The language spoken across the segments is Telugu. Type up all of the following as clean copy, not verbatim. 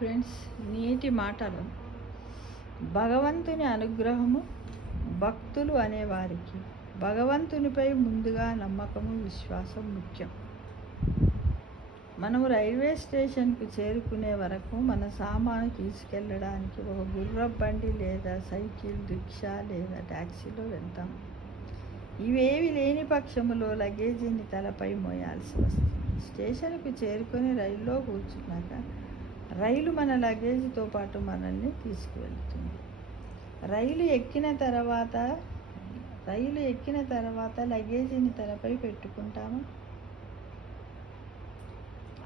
ఫ్రెండ్స్, నీటి మాటలు. భగవంతుని అనుగ్రహము భక్తులు అనేవారికి భగవంతునిపై ముందుగా నమ్మకము, విశ్వాసం ముఖ్యం. మనము రైల్వే స్టేషన్కు చేరుకునే వరకు మన సామాను తీసుకెళ్ళడానికి ఒక గుర్రపు బండి లేదా సైకిల్, రిక్షా లేదా ట్యాక్సీలో వెళ్తాం. ఇవేవి లేని పక్షములో లగేజీని తలపై మోయాల్సి వస్తుంది. స్టేషన్కు చేరుకొని రైల్లో కూర్చున్నాక రైలు మన లగేజీతో పాటు మనల్ని తీసుకువెళ్తుంది. రైలు ఎక్కిన తర్వాత లగేజీని తలపై పెట్టుకుంటాము.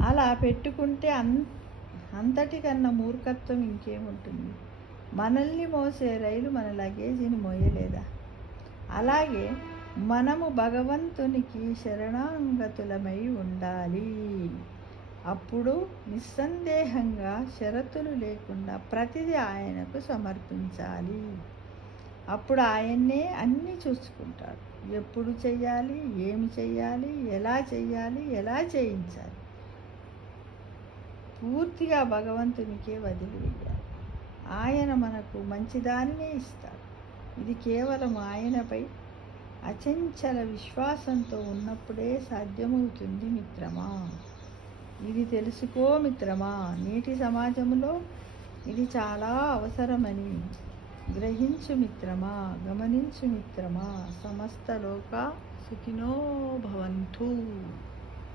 అలా పెట్టుకుంటే అంతటికన్నా మూర్ఖత్వం ఇంకేముంటుంది? మనల్ని మోసే రైలు మన లగేజీని మోయలేదా? అలాగే మనము భగవంతునికి శరణాగతులమై ఉండాలి. అప్పుడు నిస్సందేహంగా షరతులు లేకుండా ప్రతిదీ ఆయనకు సమర్పించాలి. అప్పుడు ఆయన్నే అన్నీ చూసుకుంటాడు. ఎప్పుడు చెయ్యాలి, ఏమి చెయ్యాలి, ఎలా చెయ్యాలి, ఎలా చేయించాలి, పూర్తిగా భగవంతునికే వదిలివేయాలి. ఆయన మనకు మంచిదానినే ఇస్తాడు. ఇది కేవలం ఆయనపై అచంచల విశ్వాసంతో ఉన్నప్పుడే సాధ్యమవుతుంది మిత్రమా. ఇది తెలుసుకో మిత్రమా. నేటి సమాజంలో ఇది చాలా అవసరమని గ్రహించు మిత్రమా, గమనించు మిత్రమా. సమస్త లోకా సుఖినో భవంతు.